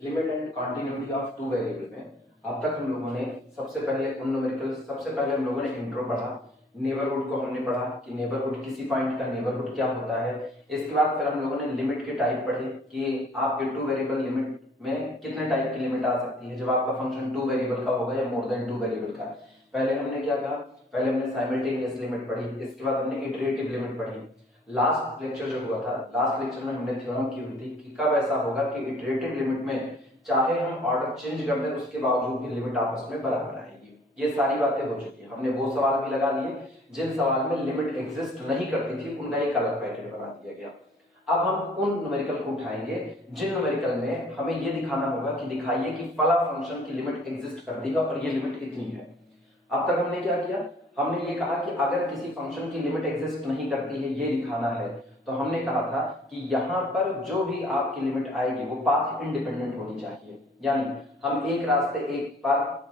Limit and continuity of two variable में अब तक हम लोगों ने सबसे पहले हम लोगों ने इंट्रो पढ़ा, नेबरहुड को हमने पढ़ा कि नेबरहुड किसी पॉइंट का नेबरहुड क्या होता है। इसके बाद फिर हम लोगों ने लिमिट के टाइप पढ़े कि आपके टू वेरिएबल लिमिट में कितने टाइप की लिमिट आ सकती है जब आपका फंक्शन टू वेरिएबल का होगा या मोर देन टू वेरिएबल का। पहले हमने क्या कहा, पहले हमने साइमल्टेनियस लिमिट पढ़ी, इसके बाद हमने इटरेटिव लिमिट पढ़ी। लास्ट लेक्चर जो हुआ था, लास्ट लेक्चर में हमने थ्योरम की हुई थी कि कब ऐसा होगा कि इटरेटिव लिमिट में चाहे हम ऑर्डर चेंज कर दें उसके बावजूद भी लिमिट आपस में बराबर आएगी। ये सारी बातें हो चुकी है, हमने वो सवाल भी लगा लिए जिन सवाल में लिमिट एग्जिस्ट नहीं करती थी, उनका एक अलग पैकेट बना दिया गया। अब हम उन न्यूमेरिकल को उठाएंगे जिन न्यूमेरिकल में हमें ये दिखाना होगा कि दिखाइए कि फला फंक्शन की लिमिट एग्जिस्ट करती है और ये लिमिट इतनी है। अब तक हमने क्या किया, हमने ये कहा कि अगर किसी फंक्शन की लिमिट एग्जिस्ट नहीं करती है ये दिखाना है, तो हमने कहा था कि यहाँ पर जो भी आपकी लिमिट आएगी वो पाथ इंडिपेंडेंट होनी चाहिए। यानी हम एक रास्ते एक पर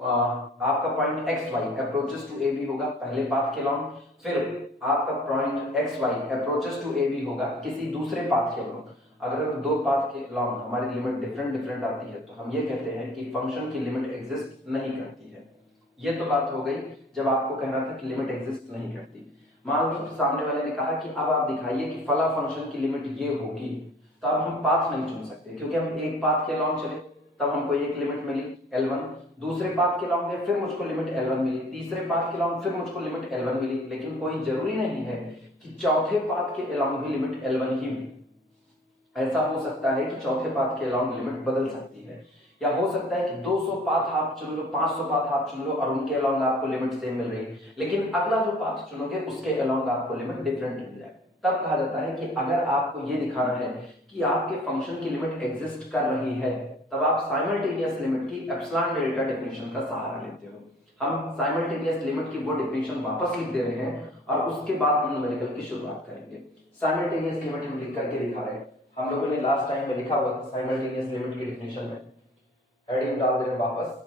आपका point X Y approaches to A B होगा पहले पाथ के लॉन्ग, फिर आपका point X Y approaches to A B होगा किसी दूसरे पाथ के लॉन्ग। अगर दो पाथ के लॉन्ग हमारी लिमिट डिफरेंट आती है तो हम ये कहते हैं कि फंक्शन की लिमिट एग्जिस्ट नहीं करती है। ये तो बात हो गई जब आपको कहना था कि लिमिट एग्जिस्ट नहीं करती। मान लो सामने वाले ने कहा कि अब आप दिखाइए कि फला फंक्शन की लिमिट ये होगी, तो अब हम पाथ नहीं चुन सकते क्योंकि हम एक पाथ के लॉन्ग चले तब हमको एक लिमिट मिली L1, दूसरे पाथ के लॉन्ग गए फिर मुझको लिमिट L1 मिली, तीसरे पाथ के लॉन्ग फिर मुझको लिमिट L1 मिली। लेकिन कोई जरूरी नहीं है कि चौथे पाथ के लॉन्ग भी लिमिट L1 ही मिली। ऐसा हो सकता है कि चौथे पाथ के लॉन्ग लिमिट बदल सकती है, या हो सकता है कि 200 पाथ आप चुन लो, 500 पाथ आप चुन लो और उनके अलाउंग आपको लिमिट सेम मिल रही है, लेकिन अगला जो पाथ चुनोगे उसके अलाउंग आपको लिमिट डिफरेंट मिल जाए। तब कहा जाता है कि अगर आपको ये दिखाना है कि आपके फंक्शन की लिमिट एग्जिस्ट कर रही है तब आप साइमल्टेनियस लिमिट की एप्सिलॉन डेल्टा डेफिनेशन का सहारा लेते हो। हम साइमल्टेनियस लिमिट की वो डेफिनेशन वापस लिख दे रहे हैं और उसके बाद हम न्यूमेरिकल की शुरुआत करेंगे। साइमल्टेनियस लिमिट हम लिख करके दिखा रहे हैं, हम लोगों ने लास्ट टाइम में लिखा हुआ था साइमल्टेनियस लिमिट की डेफिनेशन में, हेडिंग डाल दे रहे वापस।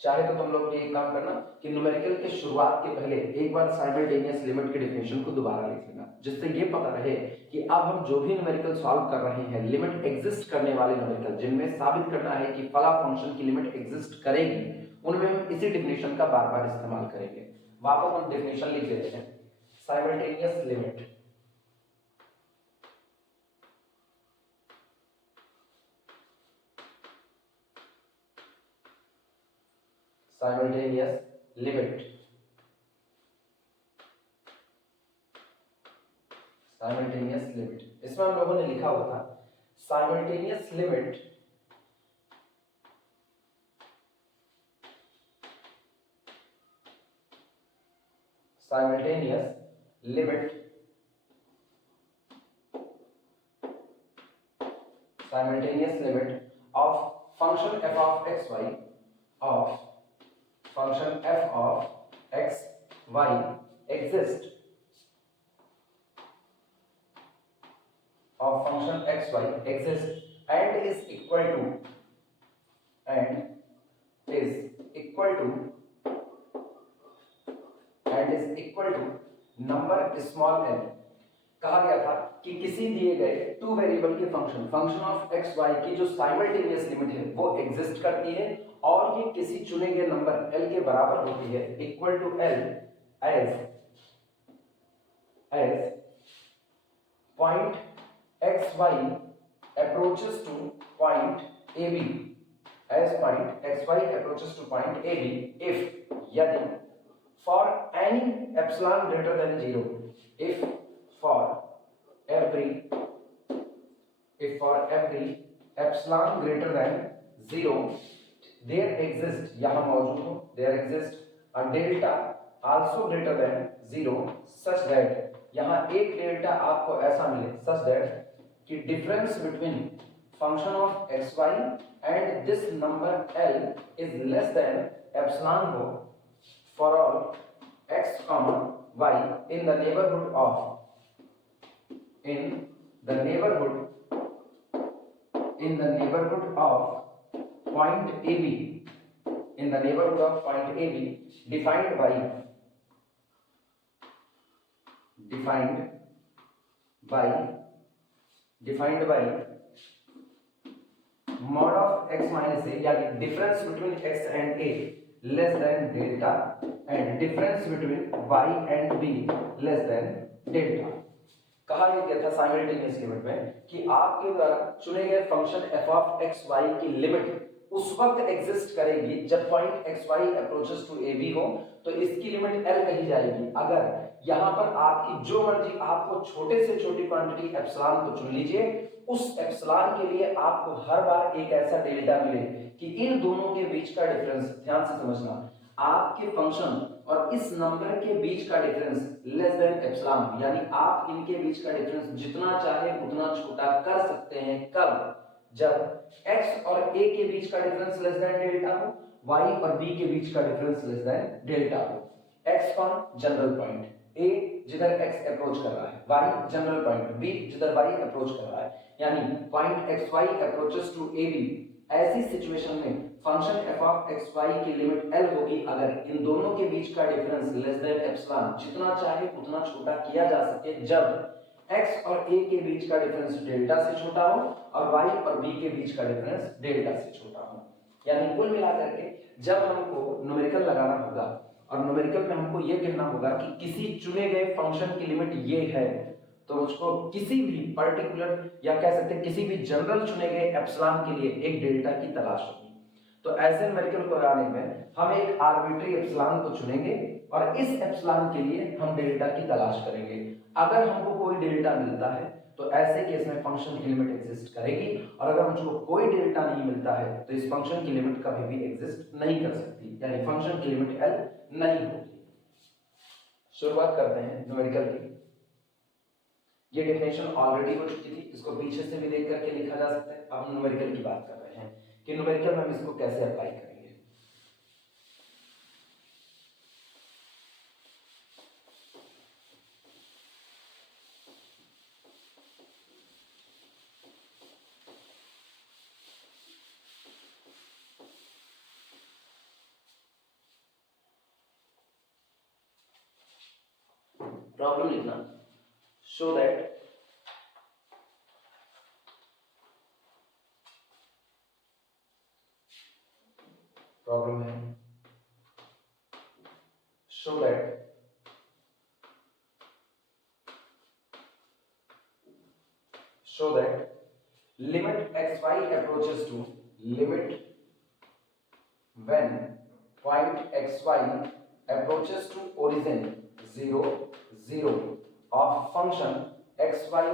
चाहे तो तुम लोग ये काम करना कि न्यूमेरिकल के शुरुआत के पहले एक बार साइमल्टेनियस लिमिट की डेफिनेशन को दोबारा लिख लेना, जिससे ये पता रहे कि अब हम जो भी न्यूमेरिकल सॉल्व कर रहे हैं लिमिट एग्जिस्ट करने वाले न्यूमेरिकल जिनमें साबित करना है कि फला फंक्शन की लिमिट एग्जिस्ट करेगी, उनमें हम इसी डेफिनेशन का बार बार इस्तेमाल करेंगे। वापस हम डेफिनेशन लिख देते हैं, साइमल्टेनियस लिमिट simultaneous limit इसमें हम लोगों ने लिखा हुआ था simultaneous limit of function f of x y of function f of x y exist of function x y exist and is equal to number small n। कहा गया था कि किसी दिए गए टू वेरिएबल के फंक्शन ऑफ एक्स वाई की जो साइमल्टेनियस लिमिट है वो एग्जिस्ट करती है और ये किसी चुने गए नंबर l के बराबर होती है, equal to l as point X Y approaches to point A B, as point X Y approaches to point A B if यदि for any epsilon greater than 0, if for every epsilon greater than 0 there exists, यहाँ मौजूद हो, there exists a delta also greater than 0 such that यहाँ एक delta आपको ऐसा मिले such that कि difference between function of xy and this number l is less than epsilon हो for all x comma y in the neighborhood of point AB, in the neighborhood of point AB defined by mod of x minus a यानी difference between x and a less than delta and difference between y and b less than delta. कहा गया था simultaneous limit में कि आपके द्वारा चुने गए function f of x y की लिमिट उस वक्त एग्जिस्ट करेगी जब point X Y approaches to A B हो, तो इसकी लिमिट एल कही जाएगी। अगर यहाँ पर आपकी जो मर्जी आपको छोटे से छोटी क्वांटिटी एप्सिलॉन को चुन लीजिए, उस एप्सिलॉन के लिए आपको हर बार एक ऐसा डेल्टा मिले कि इन दोनों के बीच का डिफरेंस, ध्यान से समझना, आपके फंक्शन और इस नंबर के बीच का डिफरेंस लेस देन एप्सिलॉन, यानी आप इनके बीच का डिफरेंस जितना चाहे उतना छोटा कर सकते हैं। कब? जब x और a के बीच का डिफरेंस लेस देन डेल्टा हो, y और b के बीच का डिफरेंस लेस देन डेल्टा हो। x कौन? जनरल पॉइंट, a जिधर x अप्रोच कर रहा है, y जनरल पॉइंट, b जिधर y अप्रोच कर रहा है, यानी point xy approaches to ab। ऐसी सिचुएशन में फंक्शन f ऑफ xy की लिमिट l होगी अगर इन दोनों के बीच का डिफरेंस लेस देन एप्सिलॉन, जितना चाहे उतना छोटा किया जा सके, जब x और a के बीच का डिफरेंस डेल्टा से छोटा हो और y और b के बीच का डिफरेंस डेल्टा से छोटा हो। यानी कुल मिलाकर के जब हमको न्यूमेरिकल लगाना होगा और न्यूमेरिकल में हमको ये कहना होगा कि किसी चुने गए फंक्शन की लिमिट ये है, तो उसको किसी भी पर्टिकुलर या कह सकते हैं किसी भी जनरल चुने गए एप्सिलॉन के लिए एक डेल्टा की तलाश होगी। तो ऐसे न्यूमेरिकल को लगाने में हम एक आर्बिट्री एप्सिलॉन को चुनेंगे और इस एप्सिलॉन के लिए हम डेल्टा की तलाश करेंगे। अगर हमको कोई डेल्टा मिलता है तो ऐसे केस में फंक्शन की लिमिट एग्जिस्ट करेगी, और अगर मुझको कोई डेल्टा नहीं मिलता है तो इस फंक्शन की लिमिट कभी भी एग्जिस्ट नहीं कर सकती, यानी फंक्शन की लिमिट एल नहीं होगी। शुरुआत करते हैं न्यूमेरिकल की। ये डेफिनेशन ऑलरेडी हो चुकी थी, इसको पीछे से भी देख करके लिखा जा सकता है। अब हम न्यूमेरिकल की बात कर रहे हैं कि न्यूमेरिकल में हम इसको कैसे अप्लाई करेंगे। प्रॉब्लम लिखना, शो दैट प्रॉब्लम है, show that limit xy approaches to limit when point xy approaches to origin 0 0 of function xy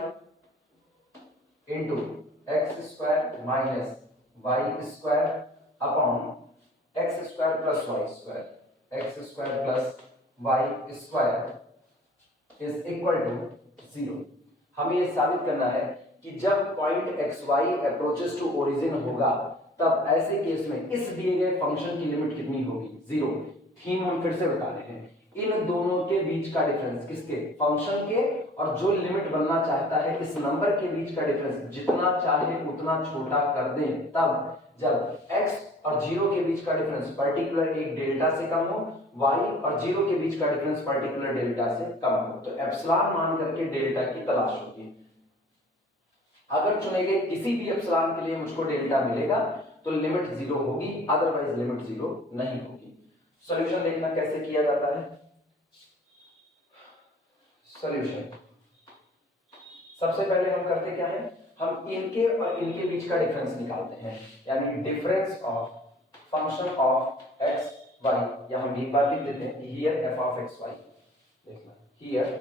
into x square minus y square upon x square plus y square, x square plus y square is equal to 0। हमें ये साबित करना है कि जब point X Y approaches to origin होगा तब ऐसे केस में इस दिए गए फंक्शन की लिमिट कितनी होगी? 0। थीम हम फिर से बता रहे हैं, इन दोनों के बीच का डिफरेंस, किसके? फंक्शन के, और जो लिमिट बनना चाहता है इस नंबर के बीच का डिफरेंस जितना चाहे उतना छोटा कर दें, तब जब x और 0 के बीच का डिफरेंस पर्टिकुलर एक डेल्टा से कम हो, y और 0 के बीच का डिफरेंस पर्टिकुलर डेल्टा से कम हो, तो एप्सिलॉन मान करके डेल्टा की तलाश होगी। अगर चुने गए किसी भी एप्सिलॉन के लिए मुझको डेल्टा मिलेगा तो लिमिट 0 होगी, अदरवाइज लिमिट 0 नहीं होगी। सॉल्यूशन देखना कैसे किया जाता है। सॉल्यूशन सबसे पहले हम करते क्या है, हम इनके और इनके बीच का डिफरेंस निकालते हैं, यानी difference of function of x y, या हम एक बार लिख देते हैं here f of x y। देखना हियर,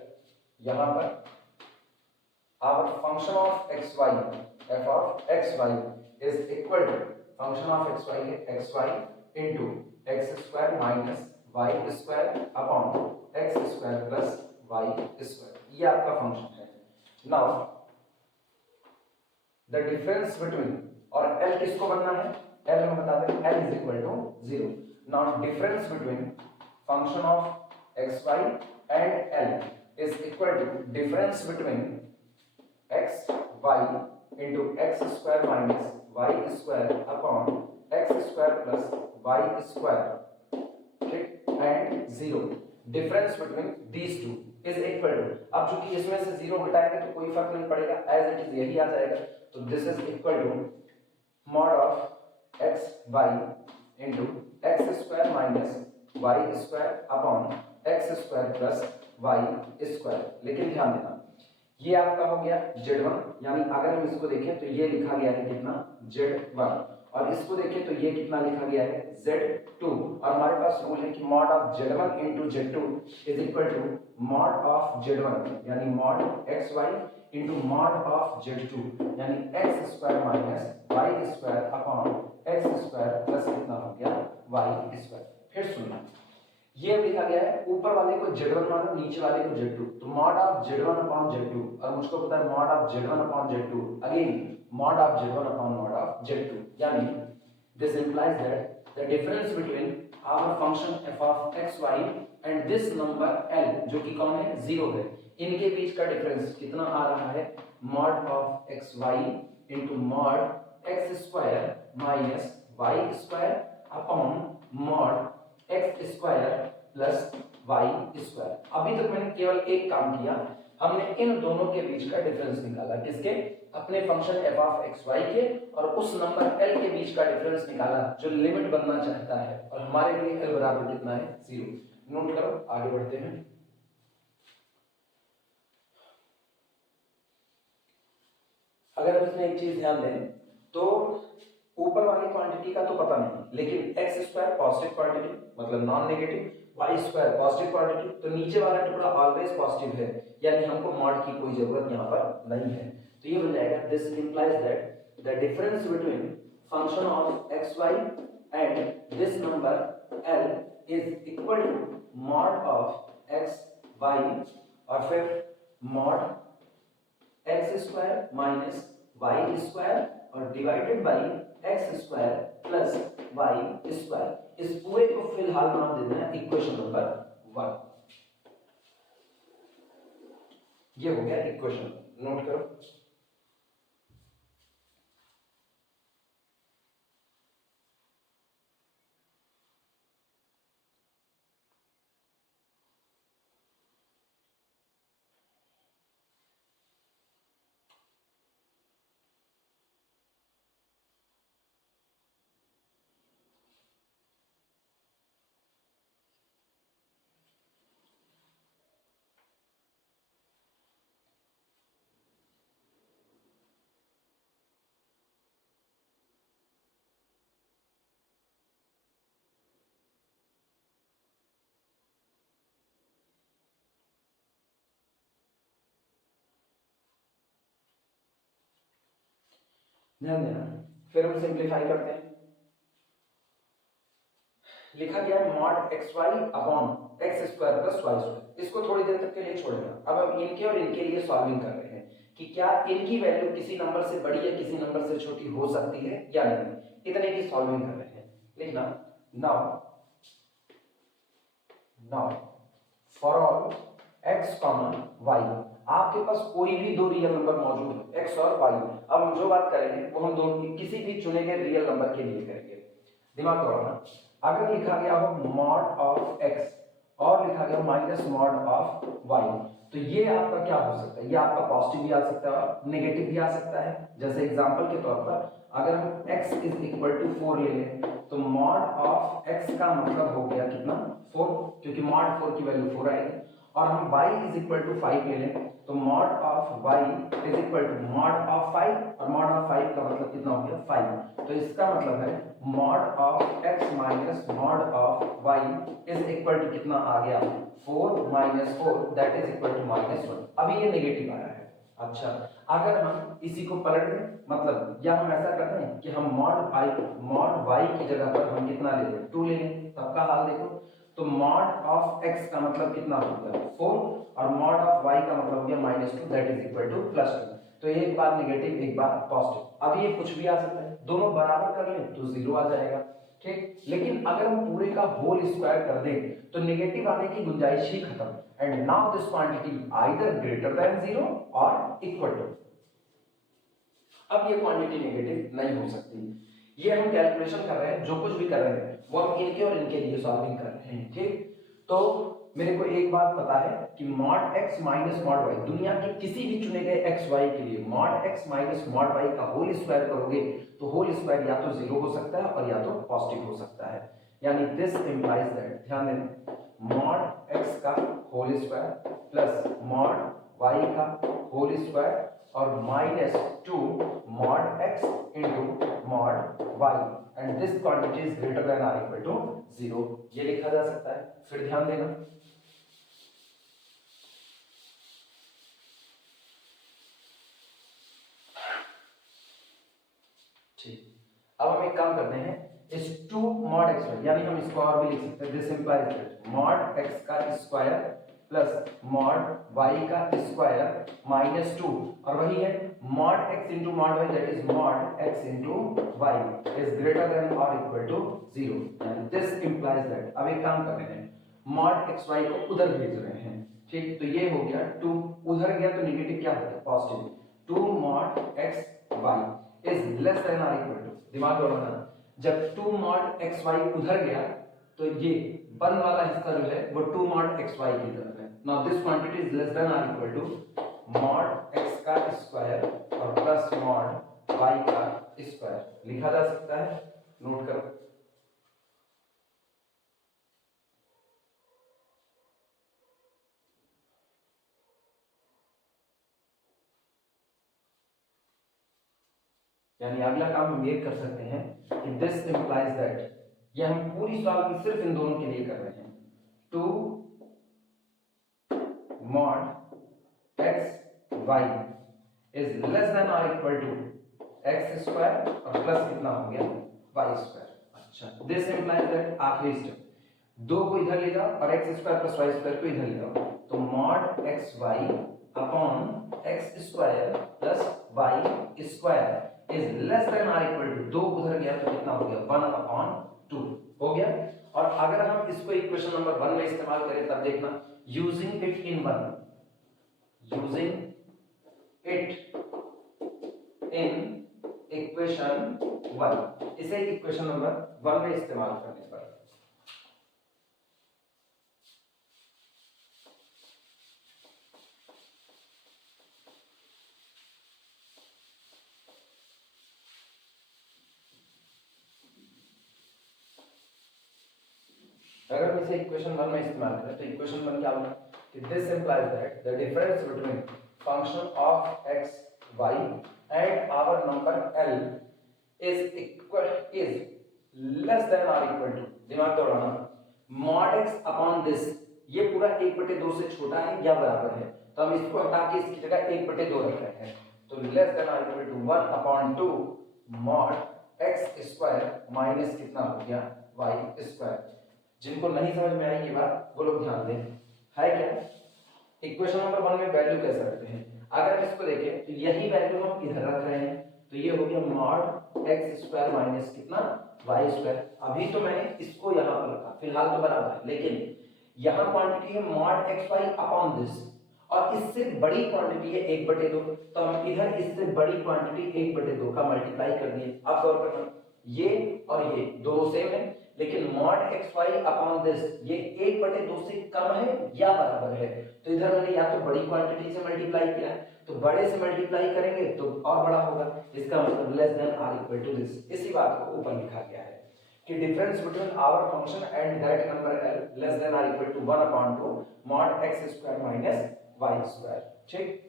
यहां पर our function of x y f of x y is equal to function of x y है x y into x square minus y square upon x square plus y square, ये आपका function है। Now the difference between, और L किसको बनना है? L हम बता दें L is equal to 0। Now difference between function of x y and L is equal to difference between x y into x square minus y square upon x square plus y square, ठीक, and 0। difference between these two is equal to, अब चूंकि इसमें से 0 घटाएंगे तो कोई फर्क नहीं पड़ेगा, as it is यही आ जाएगा, तो this is equal to mod of x Y into X square minus Y square upon x square plus Y square. लेकिन ध्यान देना ये आपका हो गया z1, यानी अगर हम इसको देखें तो ये लिखा गया है कितना z1, और इसको देखें तो ये कितना लिखा गया है z2, और हमारे पास रूल है कि mod of z1 into z2 is equal to mod of z1 यानी mod xy into mod of z2 यानी X square minus Y square upon x square plus कितना हो गया वाई स्क्वायर। फिर सुनना ये लिखा गया है ऊपर वाले को z1 मानो नीचे वाले को z2, तो mod of z1 upon z2, और मुझको पता है mod of z1 upon z2 again mod of z1 upon mod of z2, यानी this implies that the difference between our function f of xy and this number l जो कि कौन है 0 है, इनके बीच का डिफरेंस कितना आ रहा है mod of xy into mod x square minus y square upon mod x square plus Y square. अभी तक मैंने केवल एक काम किया, हमने इन दोनों के बीच का डिफरेंस निकाला, किसके अपने फंक्शन f ऑफ xy के और उस नंबर l के बीच का डिफरेंस निकाला जो लिमिट बनना चाहता है, और हमारे लिए l बराबर कितना है 0। नोट करो, आगे बढ़ते हैं। अगर हम इसमें एक चीज ध्यान दें तो ऊपर वाली क्वांटिटी का तो पता नहीं, लेकिन एक्स स्क्वायर पॉजिटिव क्वांटिटी मतलब non negative, Y square positive quantity, तो नीचे वाला टुकड़ा ऑलवेज पॉजिटिव है, यानी हमको मॉड की कोई जरूरत यहाँ पर नहीं है। तो ये बन जाएगा this implies that the difference between function of x y and this number l is equal to mod of x y और फिर mod x square minus Y square और divided by x square plus Y square. इस पूरे को फिलहाल नाम देना है इक्वेशन नंबर 1। ये हो गया इक्वेशन, नोट करो। ध्यान देना, फिर हम सिंप्लीफाई करते हैं। लिखा गया mod X Y upon x square plus Y square, इसको थोड़ी देर तक के लिए छोड़ेगा। अब हम इनके और इनके लिए सॉल्विंग कर रहे हैं कि क्या इनकी वैल्यू किसी नंबर से बड़ी या किसी नंबर से छोटी हो सकती है या नहीं, इतने की सॉल्विंग कर रहे हैं। लिखना now for all X common Y, आपके पास कोई भी दो रियल नंबर मौजूद है एक्स और वाई। अब हम जो बात करेंगे वो हम दोनों किसी भी चुने गए रियल नंबर के लिए करेंगे। दिमाग लगाना, अगर लिखा गया हो मॉड ऑफ एक्स और लिखा गया माइनस मॉड ऑफ वाई, तो ये आपका क्या हो सकता है, ये आपका पॉजिटिव भी आ सकता है और नेगेटिव भी आ सकता है। जैसे एग्जांपल के तौर पर अगर हम x इज इक्वल टू 4 ले लें तो मॉड ऑफ x का मतलब हो गया कितना 4, क्योंकि मॉड 4 की वैल्यू 4 आएगी। और हम y इज इक्वल टू 5 ले लें तो mod of y is equal to mod of 5, और मॉड ऑफ 5 का मतलब कितना हो गया 5। तो इसका मतलब है mod of x minus mod of y is equal to कितना आ गया 4 minus 4 that is equal to -1। अभी ये नेगेटिव आया है। अच्छा, अगर हम इसी को पलट दें, मतलब या हम ऐसा करते हैं कि हम मॉड y की जगह पर हम कितना ले लें 2 ले लें, तब का हाल देखो। तो मॉड ऑफ x का मतलब कितना होगा 4 और मॉड ऑफ y का मतलब हो गया -2 दैट इज इक्वल टू +2। तो एक बार नेगेटिव एक बार पॉजिटिव। अब ये कुछ भी आ सकता है, दोनों बराबर कर लें तो 0 आ जाएगा, ठीक। लेकिन अगर हम पूरे का होल स्क्वायर कर दें तो नेगेटिव आने की गुंजाइश ही खत्म। And now this quantity either greater than 0 और इक्वल टू। अब ये क्वांटिटी नेगेटिव नहीं हो सकती। ये हम कैलकुलेशन कर रहे हैं, जो कुछ भी कर रहे हैं वो हम इनके और इनके लिए सॉल्विंग कर रहे हैं, ठीक। तो मेरे को एक बात पता है कि mod x minus mod y, दुनिया के किसी भी चुने गए x y के लिए mod x minus mod y का होल स्क्वायर करोगे तो होल स्क्वायर या तो 0 हो सकता है और या तो पॉजिटिव हो सकता है। यानी दिस इंप्लाइज दैट, ध्यान देना, मॉड x का whole square plus mod y का होल स्क्वायर और minus 2 mod x into mod y and this quantity is greater than or equal to 0, ये लिखा जा सकता है। फिर ध्यान देना, ठीक, अब हम एक काम करते हैं, इस 2 mod x y, यानी हम इसको और भी लिख सकते हैं, this implies that mod x का स्क्वायर प्लस mod y का स्क्वायर माइनस 2 और वही है mod x into mod y, that is mod x into y is greater than or equal to 0, यानी this implies that। अब एक काम कर रहे हैं, mod x y को उधर भेज रहे हैं, ठीक, तो ये हो गया 2, उधर गया तो नेगेटिव क्या हो गया, positive. 2 mod x y is less than or equal to, दिमाग लगाना, जब 2 mod x y उधर गया तो ये बंद वाला हिस्सा जो है वो 2 mod x y की तरफ है। Now this quantity is less than और इक्वल टू mod x का स्क्वायर और प्लस mod y का स्क्वायर, लिखा जा सकता है, नोट करो। यानी अगला काम हम ये कर सकते हैं कि दिस इंप्लाइज दैट, ये हम पूरी सॉल्व की सिर्फ इन दोनों के लिए कर रहे हैं, 2 mod x y is less than or equal to x square और प्लस कितना हो गया y स्क्वायर। अच्छा, दिस इंप्लाइज दैट, आखिरी स्टेप, 2 को इधर ले जाओ और x square plus y square को इधर ले जाओ, तो mod x y upon x square plus y square is less than और इक्वल टू, 2 उधर गया तो कितना हो गया 1 अपॉन 2 हो गया। और अगर हम इसको इक्वेशन नंबर 1 में इस्तेमाल करें तब देखना, using it in 1, using it in equation 1, इसे इक्वेशन नंबर 1 में इस्तेमाल करने पर अगर हम इसे इक्वेशन 1 में इस्तेमाल करें तो इक्वेशन 1 क्या होगा कि this implies that the difference between function of x y and our number l is equal is less than और इक्वल टू, दिमाग दौड़ाना, mod x अपॉन दिस, ये पूरा 1/2 से छोटा है या बराबर है, तो हम इसको हटा के इसकी जगह 1/2 रख रहे हैं, तो लेस देन और equal to 1 upon 2 mod x square minus कितना हो गया y स्क्वायर। जिनको नहीं समझ में आई ये बात वो लोग ध्यान दें, है क्या, इक्वेशन नंबर 1 में वैल्यू कैसे रखते हैं, अगर हम इसको देखें तो यही वैल्यू हम इधर रख रहे हैं, तो ये हो गया mod x स्क्वायर माइनस कितना y स्क्वायर। अभी तो मैंने इसको यहाँ पर रखा, फिलहाल तो बराबर है, लेकिन यहाँ क्वांटिटी है mod xy अपॉन दिस और इससे बड़ी क्वांटिटी है 1/2, तो हम इधर इससे बड़ी क्वांटिटी 1/2 का मल्टीप्लाई कर दिए। अब गौर करना, ये और ये दोनों सेम है, लेकिन mod xy अपॉन दिस ये 1/2 से कम है या बराबर है, तो इधर मैंने या तो बड़ी क्वांटिटी से मल्टीप्लाई किया है, तो बड़े से मल्टीप्लाई करेंगे तो और बड़ा होगा, इसका मतलब लेस देन और इक्वल टू दिस। इसी बात को ऊपर लिखा गया है कि difference between our function and that number l less than और equal to 1/2 mod x square minus y square, ठीक।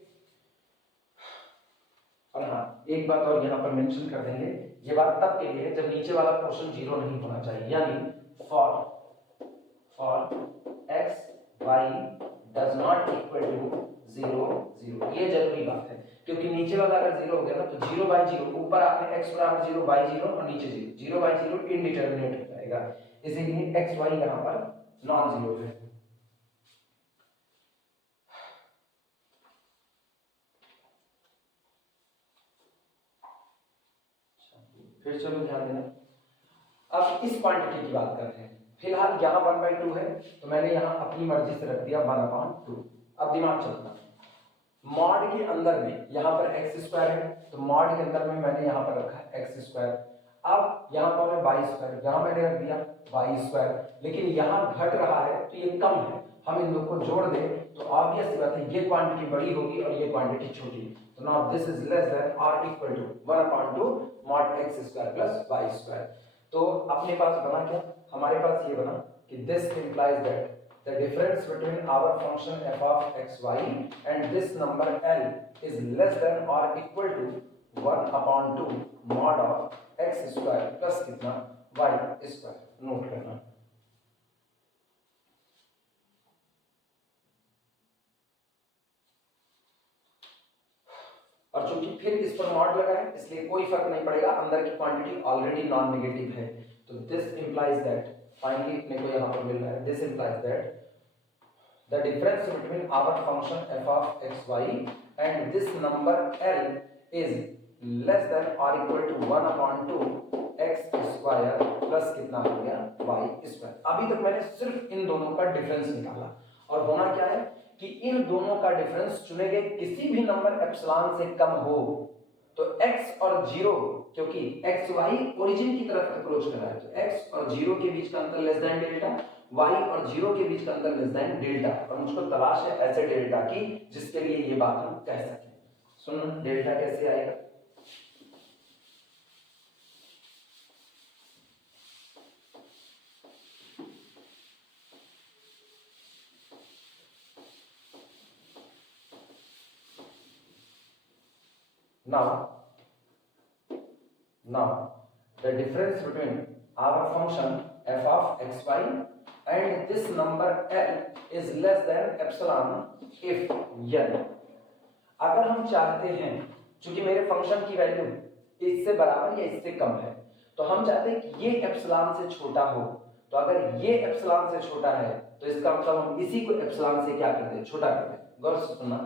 और हाँ, एक बात और यहाँ पर मेंशन कर देंगे, ये बात तब के लिए है जब नीचे वाला पोर्शन 0 नहीं होना चाहिए, यानी for x y does not equal to 0 0, ये जरूरी बात है, क्योंकि नीचे वाला अगर 0 हो गया ना तो 0/0, ऊपर आपने x बराबर 0 y 0 और नीचे 0, 0/0 इनडिटरमिनेट हो जाएगा, इसीलिए x y यहाँ पर नॉन जीरो है। फिर चलो ध्यान देना, अब इस क्वांटिटी की बात करते हैं, फिलहाल यहाँ 1/2 है तो मैंने यहाँ अपनी मर्जी से रख दिया 1/2। अब दिमाग चलता, मॉड के अंदर में यहाँ पर x स्क्वायर है, तो मॉड के अंदर में मैंने यहाँ पर रखा x स्क्वायर। अब यहाँ पर है वाई स्क्वायर, यहाँ मैंने रख दिया वाई स्क्वायर, लेकिन यहाँ घट रहा है तो ये कम है, हम इन दोनों को जोड़ दें तो ऑब्वियस सी बात है ये क्वांटिटी बड़ी होगी और ये क्वांटिटी छोटी। तो now this is less than और equal to 1/2 mod x square plus y square. तो अपने पास बना क्या, हमारे पास ये बना कि this implies that the difference between our function f of x y and this number L is less than or equal to 1/2 mod of x square plus कितना y square। Note करना। और चूंकि फिर इस पर मॉड लगा है इसलिए कोई फर्क नहीं पड़ेगा, अंदर की क्वांटिटी ऑलरेडी नॉन नेगेटिव है। तो दिस इंप्लाइज दैट, फाइनली अपने को यहाँ पर मिल रहा है, this implies that the difference between our function f of x y and this number L is less than or equal to 1/2 x square plus कितना हो गया y square। अभी तक मैंने सिर्फ इन दोनों का डिफरेंस निकाला और होना क्या है कि इन दोनों का डिफरेंस चुने गए किसी भी नंबर एप्सिलॉन से कम हो तो x और 0, क्योंकि x y ओरिजिन की तरफ अप्रोच कर रहा है तो x और 0 के बीच का अंतर लेस देन डेल्टा, y और 0 के बीच का अंतर लेस देन डेल्टा, और मुझको तलाश है ऐसे डेल्टा की जिसके लिए ये बात हम कह सकें। सुन डेल्टा कैसे आएगा, now the difference between our function f of x y and this number L is less than epsilon if यदि, अगर हम चाहते हैं चूंकि मेरे फंक्शन की वैल्यू इससे बराबर या इससे कम है तो हम चाहते हैं कि ये एप्सिलॉन से छोटा हो, तो अगर ये एप्सिलॉन से छोटा है तो इसका मतलब हम इसी को एप्सिलॉन से क्या कर दें, छोटा कर दें। गौर से सुनना,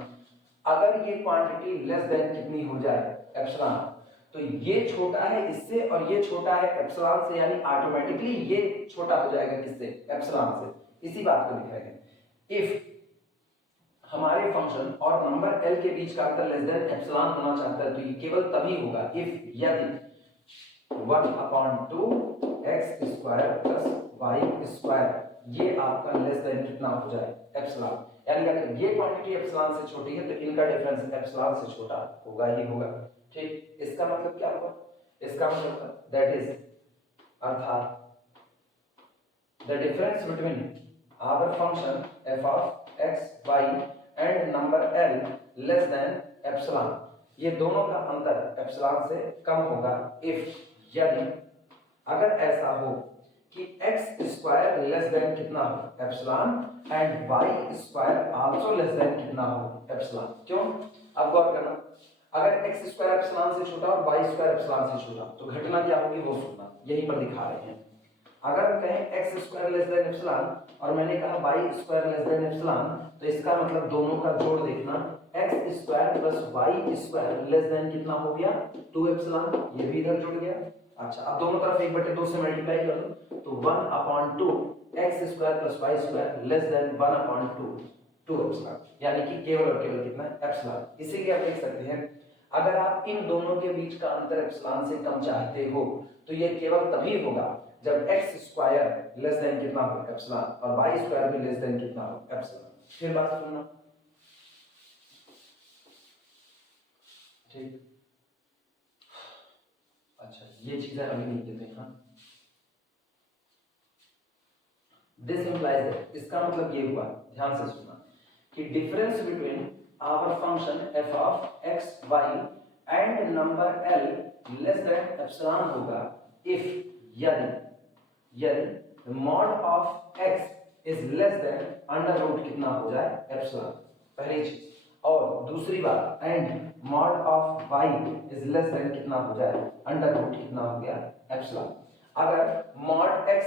अगर ये क्वांटिटी लेस देन कितनी हो जाए एप्सिलॉन, तो ये छोटा है इससे और ये छोटा है एप्सिलॉन से, यानी ऑटोमेटिकली ये छोटा हो जाएगा किससे, एप्सिलॉन से। इसी बात को लिख रहे हैं। इफ हमारे फंक्शन और नंबर L के बीच का अंतर लेस देन एप्सिलॉन होना चाहता है तो ये केवल तभी होगा इफ यदि 1/2 x square plus y square ये आपका लेस देन कितना हो जाए, एप्सिलॉन। यानी अगर ये क्वांटिटी एप्सिलॉन से छोटी है तो इनका डिफरेंस एप्सिलॉन से छोटा होगा ही होगा। ठीक, इसका मतलब क्या हुआ, इसका मतलब दैट इज अर्थात the difference between our function f of x y and number L less than epsilon, ये दोनों का अंतर एप्सिलॉन से कम होगा इफ यदि, अगर ऐसा हो कि x स्क्वायर लेस देन कितना हो epsilon and y square also less than कितना हो एप्सिलॉन। क्यों, अब गौर करना, अगर x स्क्वायर एप्सिलॉन से छोटा और y स्क्वायर एप्सिलॉन से छोटा तो घटना क्या होगी वो सुनना, यहीं पर दिखा रहे हैं। अगर हम कहें x square less than epsilon और मैंने कहा y square less than epsilon, तो इसका मतलब दोनों का जोड़ देखना, x square plus y square less than कितना हो गया 2 एप्सिलॉन, ये भी इधर जुड़ गया। अच्छा, अब दोनों तरफ 1/2 से मल्टीप्लाई कर दो तो 1/2 x square plus y square less then 1/2 2 epsilon, यानी कि केवल और केवल कितना एप्सिलॉन। इसीलिए आप देख सकते हैं अगर आप इन दोनों के बीच का अंतर एप्सिलॉन से कम चाहते हो तो ये केवल तभी होगा जब x स्क्वायर लेस देन कितना हो एप्सिलॉन और y स्क्वायर भी लेस देन कितना हो एप्सिलॉन। फिर बात सुनना, ठीक। अच्छा, ये चीजें अभी नहीं कहते हैं। दिस इंप्लाइज दैट, इसका मतलब ये हुआ, ध्यान से सुनना, कि difference between our function f of x y and number L less than epsilon होगा इफ यदि mod of x is less than under root कितना हो जाए एप्सिलॉन, पहली चीज। और दूसरी बात, and mod of y is less than कितना हो जाए अंडर रूट कितना हो गया एप्सिलॉन। अगर mod x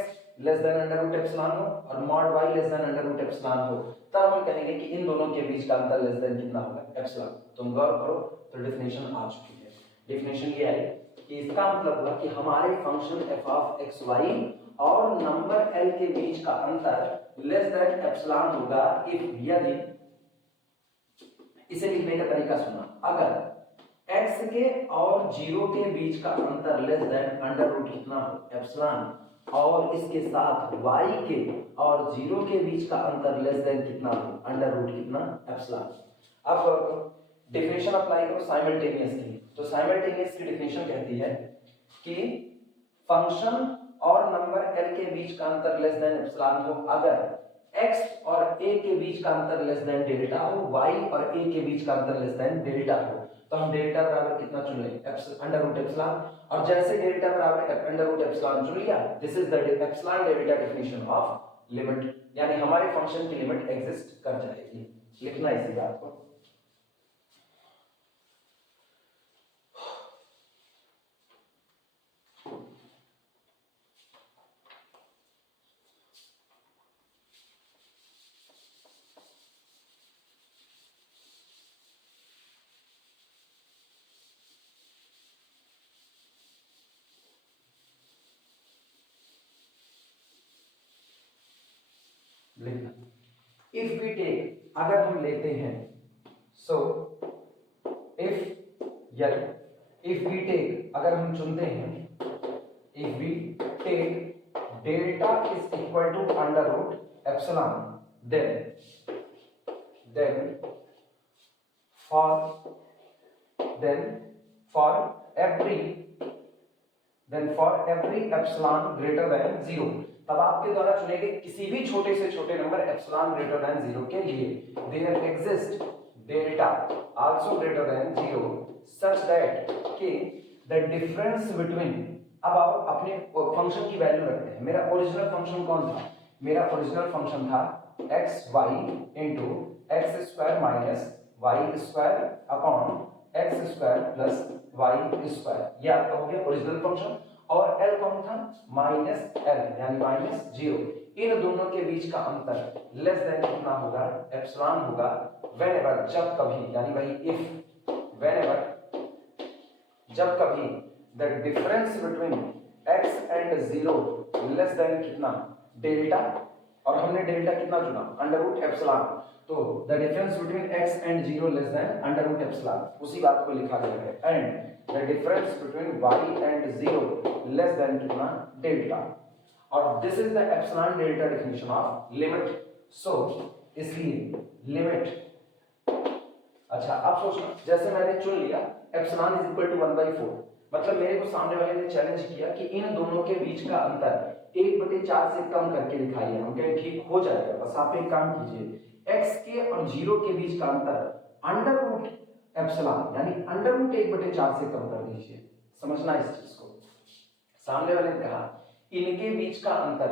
less than under root epsilon हो और mod y less than under root epsilon हो तब हम कहेंगे कि इन दोनों के बीच का अंतर लेस देन कितना होगा एप्सिलॉन। तुम गौर करो तो डेफिनेशन आ चुकी है। डेफिनेशन ये आई कि इसका मतलब हुआ कि हमारे function f of x y और नंबर L के बीच का अंतर लेस देन एप्सिलॉन होगा इफ यदि, इसे लिखने का तरीका सुना, अगर x के और जीरो के बीच का अंतर लेस देन अंडर रूट कितना हो एप्सिलॉन, और इसके साथ y के और जीरो के बीच का अंतर लेस देन कितना हो अंडर रूट कितना एप्सिलॉन। अब डेफिनेशन अप्लाई करो साइमल्टेनियस की, तो साइमल्टेनियस की डेफिनेशन कहती है कि फंक्शन और नंबर l के बीच का अंतर लेस देन एप्सिलॉन हो अगर x और a के बीच का अंतर लेस देन डेल्टा हो, y और a के बीच का अंतर लेस देन डेल्टा हो। तो हम डेल्टा बराबर कितना चुन लें अंडर रूट एप्सिलॉन, और जैसे डेल्टा बराबर अंडर रूट एप्सिलॉन चुन लिया, this is the epsilon delta definition of limit, यानी हमारे फंक्शन की लिमिट एग्जिस्ट कर जाएगी। लिखना इसी बात को। इफ वी टेक, अगर हम लेते हैं, सो इफ वी टेक, अगर हम चुनते हैं, if we take delta is equal to under root epsilon, then for every epsilon greater than 0, तब आपके द्वारा चुने गए किसी भी छोटे से छोटे नंबर एप्सिलॉन ग्रेटर देन 0 के लिए there exist delta also greater than 0 such that कि द डिफरेंस बिटवीन, अब आप अपने फंक्शन की वैल्यू रखते हैं। मेरा ओरिजिनल फंक्शन कौन था, मेरा ओरिजिनल फंक्शन था X Y into X square minus Y square upon x square plus Y square, ये आपका हो गया ओरिजिनल फंक्शन। और एल कौन था, माइनस एल यानी माइनस 0। इन दोनों के बीच का अंतर लेस देन कितना होगा एप्सिलॉन होगा व्हेनेवर, जब कभी, यानी वही इफ, व्हेनेवर जब कभी the difference between x and 0 less than कितना डेल्टा, और हमने डेल्टा कितना चुना अंडर रूट एप्सिलॉन, तो the difference between x and 0 less than under root epsilon, उसी बात को लिखा गया है। And the difference between y and 0 less than कितना डेल्टा, और this is the epsilon delta definition of limit. So इसलिए लिमिट, अच्छा अब सोचना, जैसे मैंने चुन लिया एप्सिलॉन इज इक्वल टू 1/4, मतलब मेरे को सामने वाले ने चैलेंज किया कि इन दोनों के बीच का अंतर 1/4 से कम करके दिखाइए। हम कहें ठीक हो जाएगा, बस आप एक काम कीजिए, x के और 0 के बीच का अंतर अंडर रूट एप्सिलॉन यानी अंडर रूट 1/4 से कम कर दीजिए। समझना इस चीज को। सामने वाले ने कहा इनके बीच का अंतर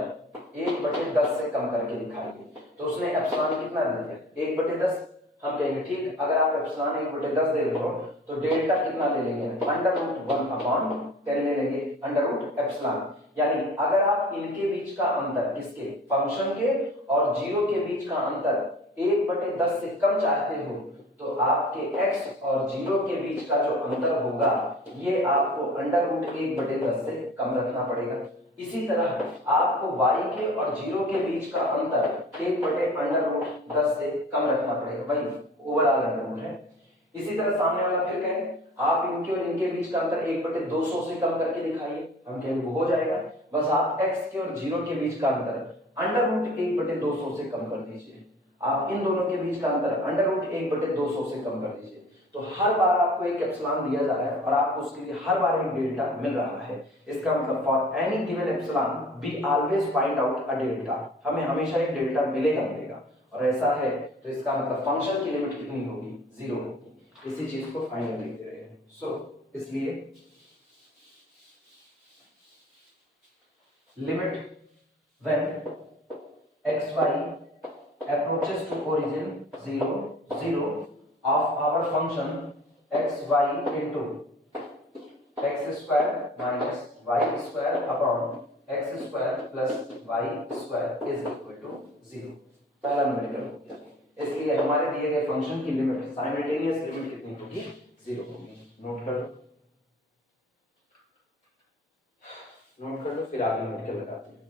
1/10 से कम करके दिखाइए, तो उसने एप्सिलॉन कितना दे दिया 1/10। हम कहेंगे ठीक, अगर आप एप्सिलॉन 1/10 दे रहे हो तो डेल्टा कितना ले लेंगे अंडर रूट 1/10 ले लेंगे अंडर रूट एप्सिलॉन, यानी अगर आप इनके बीच का अंतर, किसके फंक्शन के और 0 के बीच का अंतर 1/10 से कम चाहते हो, तो आपके x और 0 के बीच का जो अंतर होगा ये आपको अंडर रूट 1/10 से कम रखना पड़ेगा। इसी तरह आपको y के और 0 के बीच का अंतर 1/√10 से कम रखना पड़ेगा, वही ओवरऑल अंडर रूट है। इसी तरह सामने वाला फिर कहें आप इनके और इनके बीच का अंतर 1/200 से कम करके दिखाइए, हम कहेंगे वो हो जाएगा। बस आप x के और 0 के बीच का अंतर अंडर रूट 1/200 से कम कर दीजिए, आप इन दोनों के बीच का अंतर अंडर रूट 1/200 से कम कर दीजिए, तो हर बार आपको एक एप्सिलॉन दिया जा रहा है और आपको उसके लिए हर बार एक डेल्टा मिल रहा है। इसका मतलब for any given epsilon we always find out a delta, हमें हमेशा एक डेल्टा मिलेगा और ऐसा है तो इसका मतलब फंक्शन की लिमिट कितनी होगी 0 होगी। इसी चीज को फाइनल लिखते रहे। सो इसलिए limit when xy approaches to origin 0 0 of our function xy into x square minus y square upon x square plus y square is equal to 0। पहला न्यूमेरिकल हो गया, इसलिए हमारे दिए गए फंक्शन की लिमिट साइमल्टेनियस लिमिट कितनी होगी 0 होगी। नोट कर लो फिर आगे न्यूमेरिकल लगाते हैं।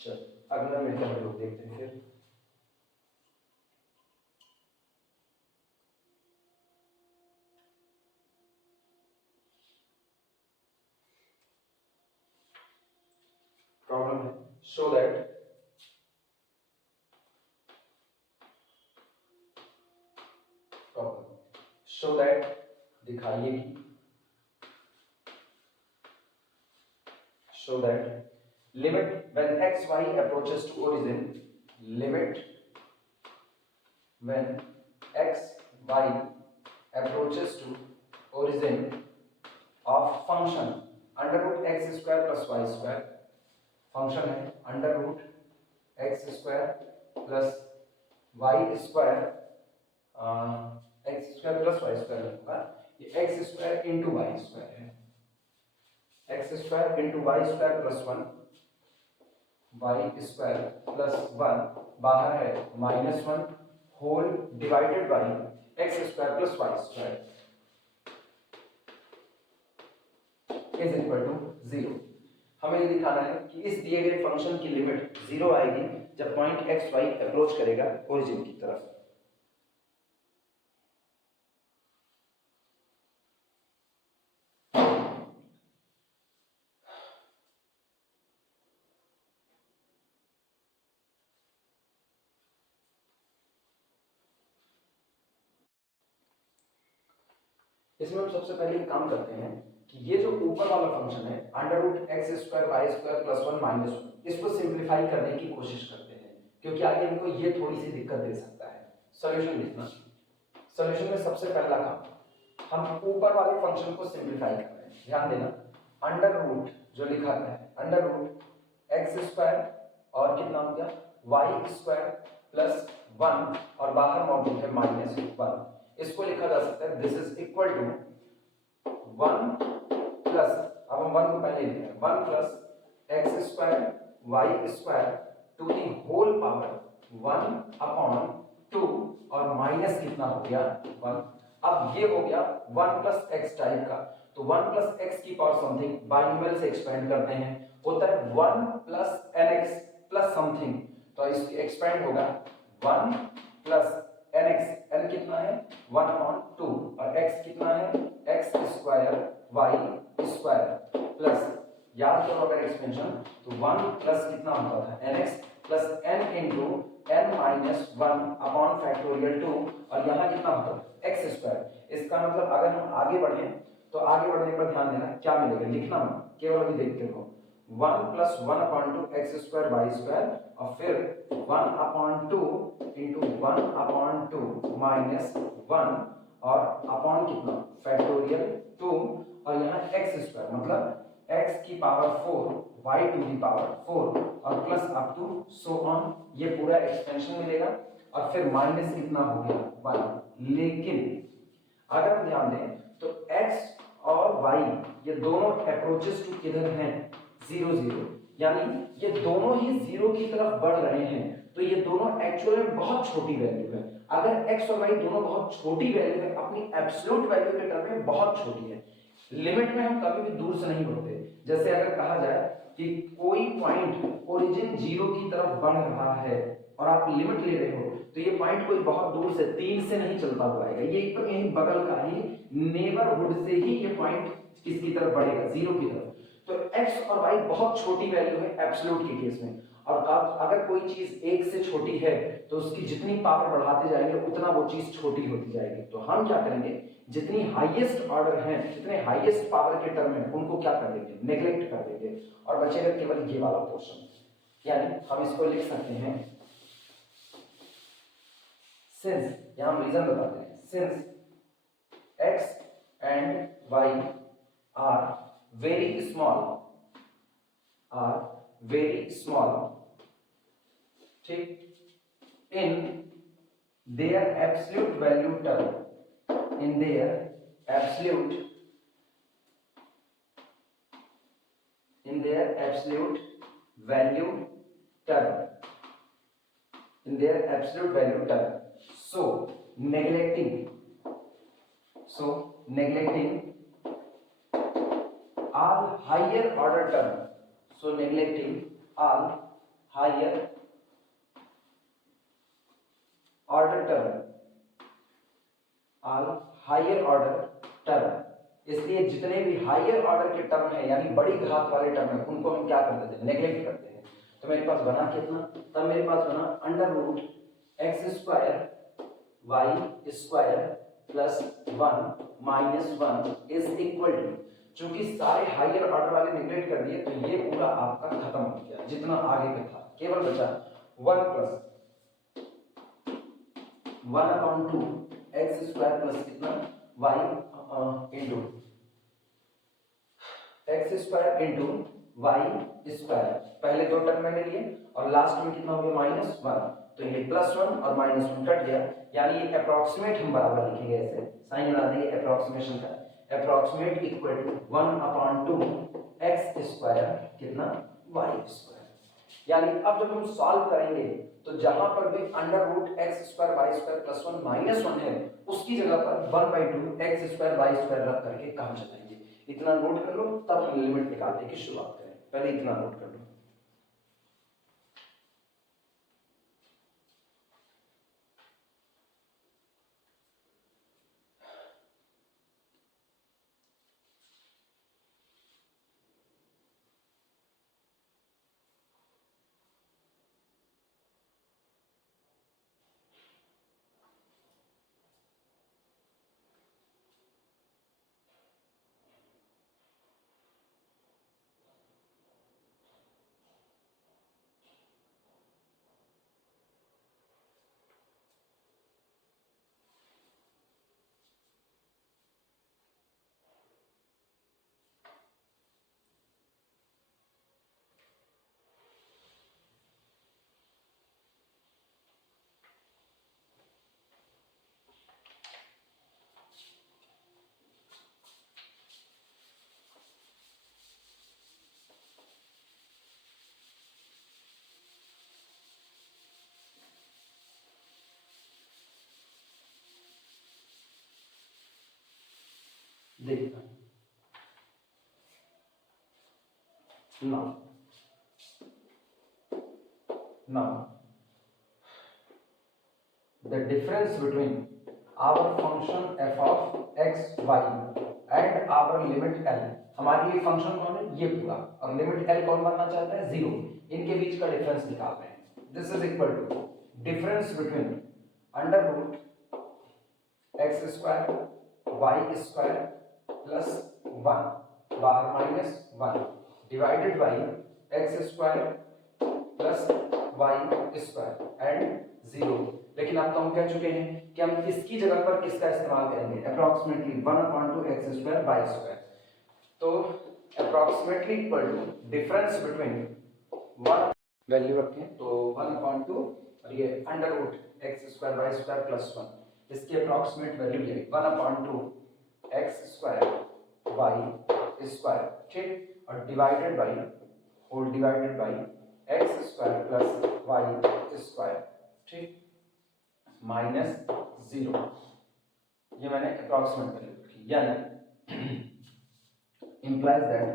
चल अगला मेडिकल हम लोग देखते हैं फिर। प्रॉब्लम है शो दैट दिखाइए कि show that limit when x y approaches to origin, limit when x y approaches to origin of function under root x square plus y square, function है under root x square plus y square, x square plus y square होगा, ये x square into y square है, x square into y square plus 1, y square plus 1 बाहर है -1 whole divided by x square plus y square is equal to 0। हमें ये दिखाना है कि इस दिए गए फंक्शन की लिमिट 0 आएगी जब पॉइंट x y अप्रोच करेगा ओरिजिन की तरफ। इसमें हम सबसे पहले एक काम करते हैं कि ये जो ऊपर वाला फंक्शन है under root x square Y square plus 1 minus 1, इसको सिंप्लीफाई करने की कोशिश करते हैं क्योंकि आगे हमको ये थोड़ी सी दिक्कत दे सकता है। सॉल्यूशन लिखना, सॉल्यूशन में सबसे पहला काम हम ऊपर वाले फंक्शन को सिंप्लीफाई कर रहे हैं। ध्यान देना, अंडर रूट जो लिखा है अंडर रूट एक्स स्क्वायर और कितना हो गया वाई स्क्वायर प्लस 1 और बाहर मौजूद है -1, इसको लिखा जा सकता है this is equal to 1 plus, अब हम 1 को पहले लिखते हैं 1 plus X square Y square to the whole power 1 upon 2 और माइनस कितना हो गया 1। अब ये हो गया 1 प्लस एक्स टाइप का, तो 1 प्लस एक्स की पावर समथिंग बाइनोमियल से एक्सपेंड करते हैं, होता है 1 plus N X plus something, तो इसकी एक्सपेंड होगा 1 प्लस एन एक्स, एन कितना है 1 अपॉन 2 और x कितना है X square Y square plus, याद करो अगर एक्सपेंशन तो 1 प्लस कितना होता था N X plus N into N minus 1 upon factorial 2 और यहाँ कितना होता है एक्स स्क्वायर। इसका मतलब अगर हम आगे बढ़े तो आगे बढ़ने पर ध्यान देना क्या मिलेगा, लिखना मत, केवल अभी देखते रहो 1 plus 1 upon 2 X square Y square और फिर 1 अपॉन 2 इंटू 1 अपॉन 2 माइनस 1 और अपॉन कितना फैक्टोरियल 2 और यहाँ एक्स स्क्वायर मतलब x की power 4 y to the power 4 और plus up to so on, ये पूरा एक्सपेंशन मिलेगा और फिर माइनस कितना हो गया 1। लेकिन अगर हम ध्यान दें तो x और y ये दोनों अप्रोचेस टू किधर हैं 0 0, यानी ये दोनों ही 0 की तरफ बढ़ रहे हैं, तो ये दोनों एक्चुअल में बहुत छोटी वैल्यू है। अगर x और y दोनों बहुत छोटी वैल्यू है, अपनी एब्सोल्यूट वैल्यू के टर्म में बहुत छोटी है, लिमिट में हम कभी भी दूर से नहीं होते। जैसे अगर कहा जाए कि कोई पॉइंट ओरिजिन 0 की तरफ बढ़ रहा है और आप लिमिट ले रहे हो तो ये पॉइंट कोई बहुत दूर से 3 से नहीं चलता हुआ आएगा, ये एकदम यही बगल का ही नेबरहुड से ही ये पॉइंट किसकी तरफ बढ़ेगा 0 की तरफ। तो x और y बहुत छोटी वैल्यू है एब्सोल्यूट के केस में, और अगर कोई चीज 1 से छोटी है तो उसकी जितनी पावर बढ़ाते जाएंगे उतना वो चीज छोटी होती जाएगी। तो हम क्या करेंगे, जितनी हाईएस्ट ऑर्डर है जितने हाईएस्ट पावर के टर्म है उनको क्या कर देंगे नेग्लेक्ट कर देंगे और बचेगा केवल ये वाला पोर्शन। यानी हम इसको लिख सकते हैं सिंस, यहां हम रीजन बताते हैं, since x and y are very small, ठीक, in their absolute value term, in their absolute value term, so neglecting all higher order term, so neglecting all higher order term, all higher order term. इसलिए जितने भी higher order के term है यानी बड़ी घात वाले टर्म है उनको हम क्या कर देते हैं, नेग्लेक्ट करते हैं। तो मेरे पास बना कितना, तब मेरे पास बना under root x square Y square plus 1 minus 1 is equal to, चूंकि सारे हायर ऑर्डर वाले निगलेक्ट कर दिए तो ये पूरा आपका खत्म हो गया, जितना आगे का था केवल बचा 1 प्लस 1/2 एक्स स्क्वायर प्लस कितना Y into X square into Y square, पहले दो टर्म मैंने लिए और लास्ट में कितना हो गया -1, तो ये +1 और -1 कट गया, यानी ये अप्रॉक्सीमेट हम बराबर लिखेंगे, ऐसे साइन बना देंगे अप्रॉक्सीमेशन का, approximate equal to 1/2 x square कितना वाई स्क्वायर। यानी अब जब हम सॉल्व करेंगे तो जहां पर भी under root x square Y square plus 1 minus 1 है उसकी जगह पर 1/2 एक्स स्क्वायर वाई स्क्वायर रख करके काम चलाएंगे। इतना नोट कर लो, तब हम लिमिट निकालने की शुरुआत करें। पहले इतना नोट कर लो। देखना now the difference between our function f of x y and our limit l, हमारी ये फंक्शन कौन है, ये पूरा, और लिमिट l कौन बनना चाहता है 0, इनके बीच का डिफरेंस निकाल रहे हैं। This is equal to difference between under root x square Y square plus 1 बाहर -1 divided by x square plus Y square and 0। लेकिन अब तो हम कह चुके हैं कि हम किसकी जगह पर किसका इस्तेमाल करेंगे, approximately 1/2 x square Y square. तो approximately equal to difference between 1 value रखें तो 1/2 और ये अंडर root x square Y square plus 1, इसकी अप्रॉक्सीमेट वैल्यू ये 1/2 एक्स स्क्वायर वाई स्क्वायर, ठीक, और divided by whole divided by x square plus Y square, ठीक, -0। ये मैंने अप्रॉक्सीमेट वैल्यू रखी, यानी implies that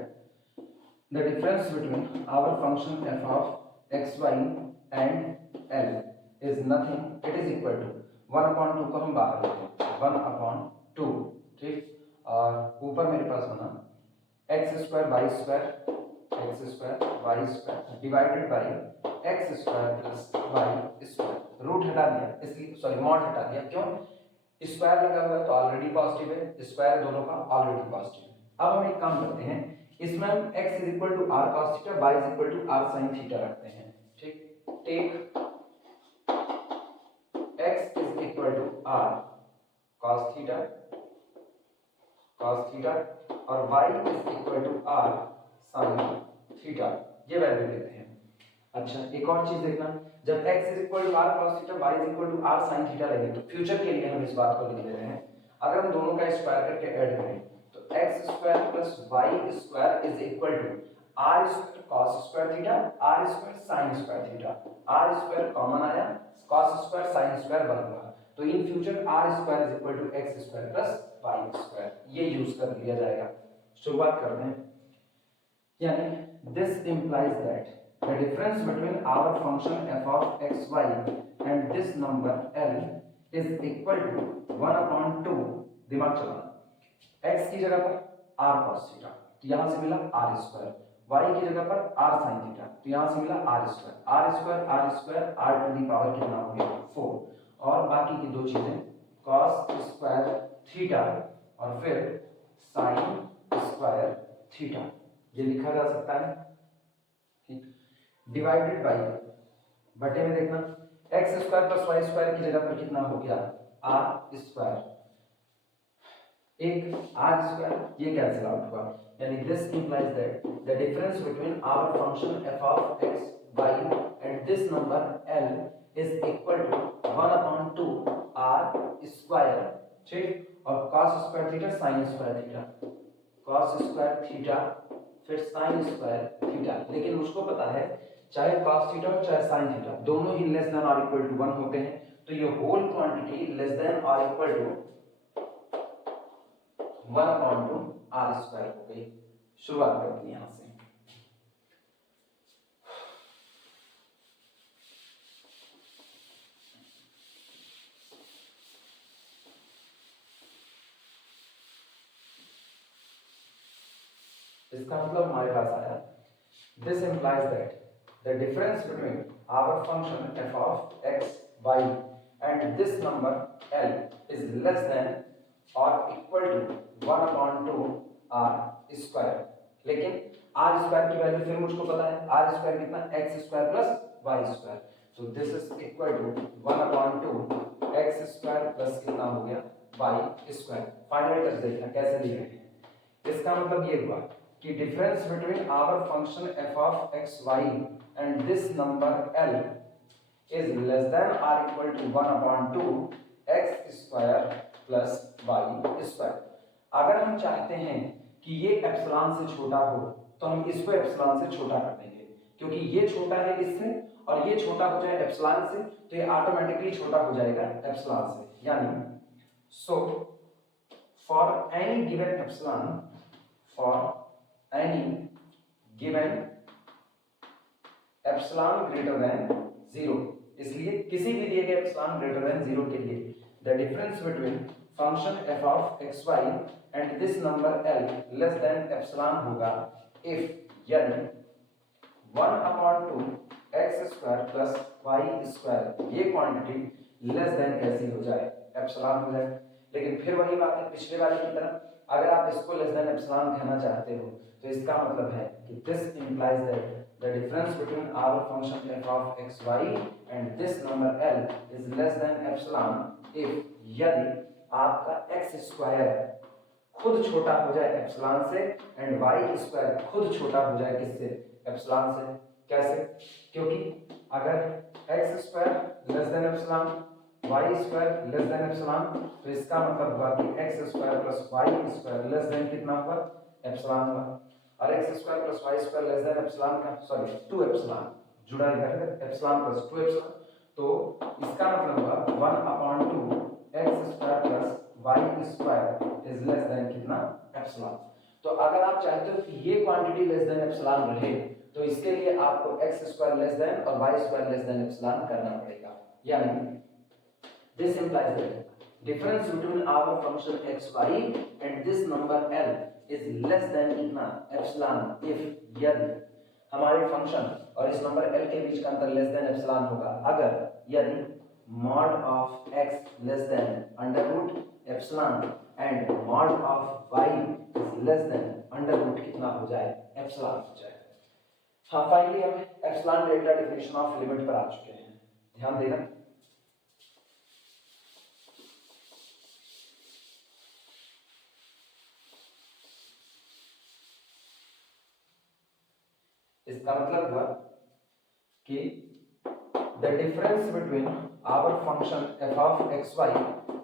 the difference between our function f of x y and l is nothing, it is equal to 1/2 को हम बाहर लेते हैं 1/2, ठीक, और ऊपर मेरे पास बना X square Y square divided by x square plus Y square, root हटा दिया इसलिए, सॉरी मॉड हटा दिया, क्यों, स्क्वायर लगा हुआ है तो ऑलरेडी पॉजिटिव है, स्क्वायर दोनों का ऑलरेडी पॉजिटिव है। अब हम एक काम करते हैं, इसमें हम x is equal to R cos theta, y is equal to R sine theta रखते हैं, ठीक, take x is equal to R cos theta और y is equal to R sine theta, ये वैल्यू लेते हैं। अच्छा, एक और चीज देखना, जब x is equal to R cos theta, y is equal to R sine theta लगे तो फ्यूचर के लिए हम इस बात को लिख ले रहे हैं, अगर हम दोनों का स्क्वायर करके ऐड करें तो x square plus Y square is equal to r square cos square theta, r square sine square theta, r square common आया, कॉस स्क्वायर साइन स्क्वायर बन गया, तो in future r square is equal to x square plus Y square, ये use कर लिया जाएगा। शुरुआत करते हैं, यानी this implies that the difference between our function f of x y and this number l is equal to 1/2, दिमाग चलाना, x की जगह पर r cos थीटा, तो यहां से मिला r स्क्वायर, y की जगह पर r sin थीटा, तो यहां से मिला r square, r to the power कितना हो गया 4, और बाकी की दो चीजें cos स्क्वायर थीटा और फिर sin स्क्वायर थीटा, ये लिखा जा सकता है, ठीक, डिवाइडेड बाय बटे में देखना x square plus y square की जगह पर कितना हो गया r स्क्वायर, एक r स्क्वायर, ये कैंसिल आउट हुआ, यानी this implies that the difference between our function f of x y and this number l is equal to 1/2 r square, ठीक, और cos square theta sin square theta, cos square theta फिर sin square theta, लेकिन उसको पता है चाहे cos theta और चाहे sin थीटा दोनों ही लेस देन और इक्वल टू 1 होते हैं, तो ये होल क्वांटिटी लेस देन और इक्वल टू 1/2 r स्क्वायर हो गई। शुरुआत करते हैं यहां से, इसका मतलब हमारे पास आया this implies that the difference between our function f of x y and this number l is less than और इक्वल टू 1/2 r स्क्वायर, लेकिन r स्क्वायर की वैल्यू फिर मुझको पता है, r स्क्वायर कितना x square plus y square, तो this is equal to 1/2 x square plus कितना हो गया y स्क्वायर। फाइनल टच देखना कैसे लिख रहे हैं, इसका मतलब ये हुआ कि difference between our function f of x y and this number l is less than और equal to 1/2 x square plus y square. अगर हम चाहते हैं कि ये एप्सिलॉन से छोटा हो तो हम इसको एप्सिलॉन से छोटा कर देंगे, क्योंकि ये छोटा है इससे और ये छोटा हो जाए एप्सिलॉन से, तो ये ऑटोमेटिकली छोटा हो जाएगा एप्सिलॉन से, यानी so for any given epsilon, for any given epsilon greater than 0, इसलिए किसी भी दिए गए एप्सिलॉन ग्रेटर देन 0 के लिए the difference between function f of x y and this number l less than epsilon होगा इफ यदि 1/2 x square plus y square ये क्वांटिटी लेस देन कैसी हो जाए एप्सिलॉन हो जाए। लेकिन फिर वही बात है पिछले वाले की तरह, अगर आप इसको लेस देन एप्सिलॉन कहना चाहते हो तो इसका मतलब है कि this implies that the difference between our function f of x y and this number l is less than epsilon if यदि आपका x स्क्वायर खुद छोटा हो जाए एप्सिलॉन से एंड y स्क्वायर खुद छोटा हो जाए किससे एप्सिलॉन से। कैसे? क्योंकि अगर x square less than epsilon y square less than epsilon तो इसका मतलब हुआ कि x square plus y square less than कितना हुआ एप्सिलॉन हुआ, और x square plus y square less than epsilon का सॉरी 2 एप्सिलॉन जुड़ा इधर है एप्सिलॉन प्लस 2 एप्सिलॉन, तो इसका मतलब हुआ 1/2 x square plus y square is less than कितना एप्सिलॉन। तो अगर आप चाहते हो कि ये क्वांटिटी लेस देन एप्सिलॉन रहे तो इसके लिए आपको x स्क्वायर लेस देन और y square less than epsilon करना पड़ेगा, यानी this implies that difference between our function xy and this number l is less than कितना एप्सिलॉन if यदि हमारे फंक्शन और इस नंबर l के बीच का अंतर लेस देन एप्सिलॉन होगा, अगर यदि mod of x less than under root epsilon and mod of y is less than under root कितना हो जाए एप्सिलॉन हो जाए। हाँ फाइनली हम epsilon delta definition of limit पर आ चुके हैं, ध्यान देना। इसका मतलब हुआ कि the difference between our function f of xy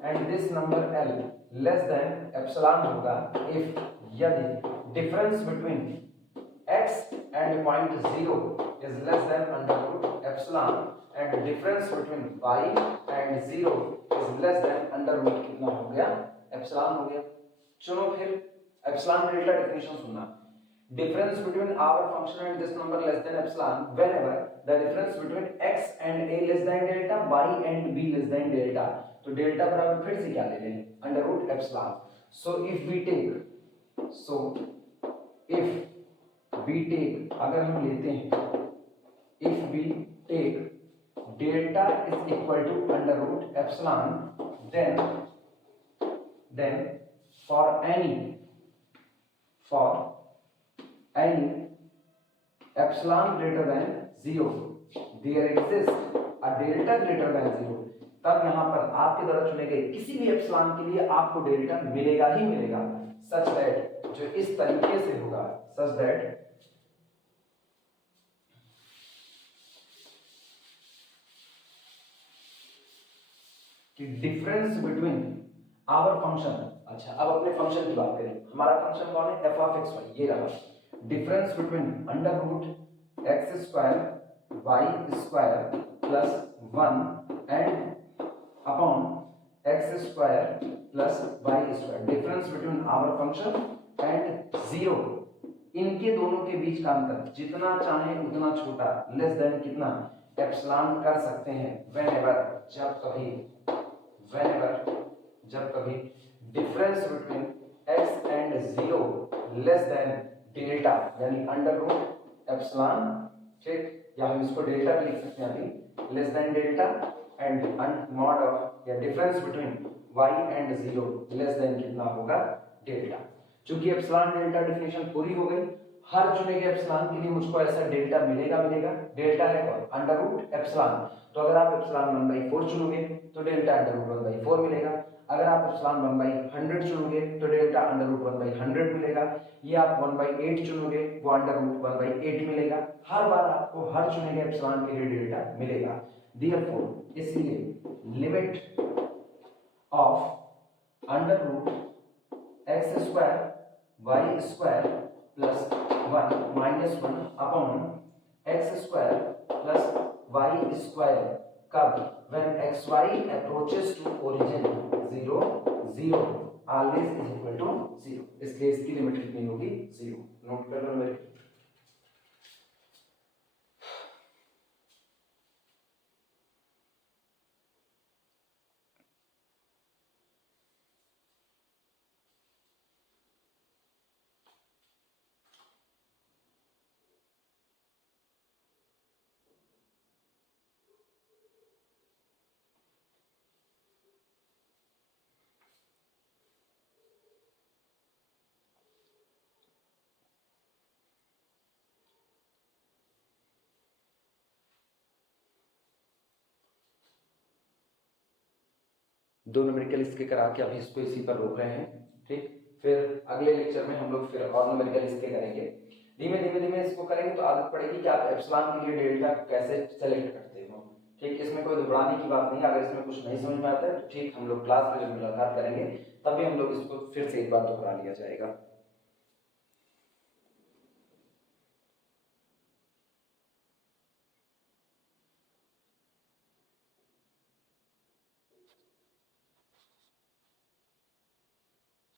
and this number l less than epsilon होगा if यदि difference between x and point 0 is less than under root epsilon and difference between y and 0 is less than under root कितना हो गया epsilon हो गया। चलो फिर epsilon delta definition सुनना। difference between our function and this number less than epsilon whenever the difference between x and a less than delta, y and b less than delta. तो delta बराबर फिर से क्या ले लें, under root epsilon. So if we take अगर हम लेते हैं, if we take delta is equal to under root epsilon, then for any epsilon greater than 0 there exists a delta greater than 0. तब यहां पर आपके द्वारा चुने गए किसी भी एप्सिलॉन के लिए आपको डेल्टा मिलेगा ही मिलेगा, सच दैट जो इस तरीके से होगा, सच दैट कि डिफरेंस बिटवीन आवर फंक्शन. अच्छा, अब अपने फंक्शन की बात करें. हमारा फंक्शन कौन है, एफ ऑफ एक्स वाई. ये रहा. Difference between under root x square Y square plus 1 and upon x square plus Y square. Difference between our function and 0. इनके दोनों के बीच का अंतर जितना चाहे उतना छोटा, लेस देन कितना, एप्सिलॉन कर सकते हैं व्हेनेवर, जब कभी difference between x and 0 less than delta, यानी अंडर रूट एप्सिलॉन. ठीक, या हम इसको डेल्टा भी लिख सकते हैं अभी, less than delta and mod of या difference between y and 0 less than कितना होगा, डेल्टा. चूंकि एप्सिलॉन डेल्टा डेफिनेशन पूरी हो गई, हर चुने गए एप्सिलॉन के लिए मुझको ऐसा डेल्टा मिलेगा. डेल्टा है कौन, अंडर रूट एप्सिलॉन. तो अगर आप एप्सिलॉन 1/4 चुनोगे तो डेल्टा अंडर रूट 1/4 मिलेगा. अगर आप एप्सिलॉन 1/100 चुनोगे तो डेल्टा अंडर रूट 1/100 मिलेगा. ये आप 1/8 चुनोगे वो अंडर रूट 1/8 मिलेगा. हर बार आपको हर चुने गए एप्सिलॉन के लिए डेल्टा मिलेगा. देयरफॉर इसलिए limit of under root x square Y square plus 1 minus 1 upon x square plus Y square कब, when xy approaches to origin 0 0 always is equal to 0. इसलिए इसकी लिमिट कितनी होगी, 0. नोट कर लो मेरे. दो न्यूमेरिकल इसके करा के अभी इसको इसी पर रोक रहे हैं. ठीक, फिर अगले लेक्चर में हम लोग फिर और न्यूमेरिकल इसके करेंगे. धीमे इसको करेंगे तो आदत पड़ेगी कि आप एप्सिलॉन के लिए डेल्टा कैसे सेलेक्ट करते हो. ठीक, इसमें कोई घबराने की बात नहीं. अगर इसमें कुछ नहीं समझ में आता है तो ठीक, हम लोग क्लास में जब मुलाकात करेंगे तब भी हम लोग इसको फिर से एक बार दोहरा लिया जाएगा.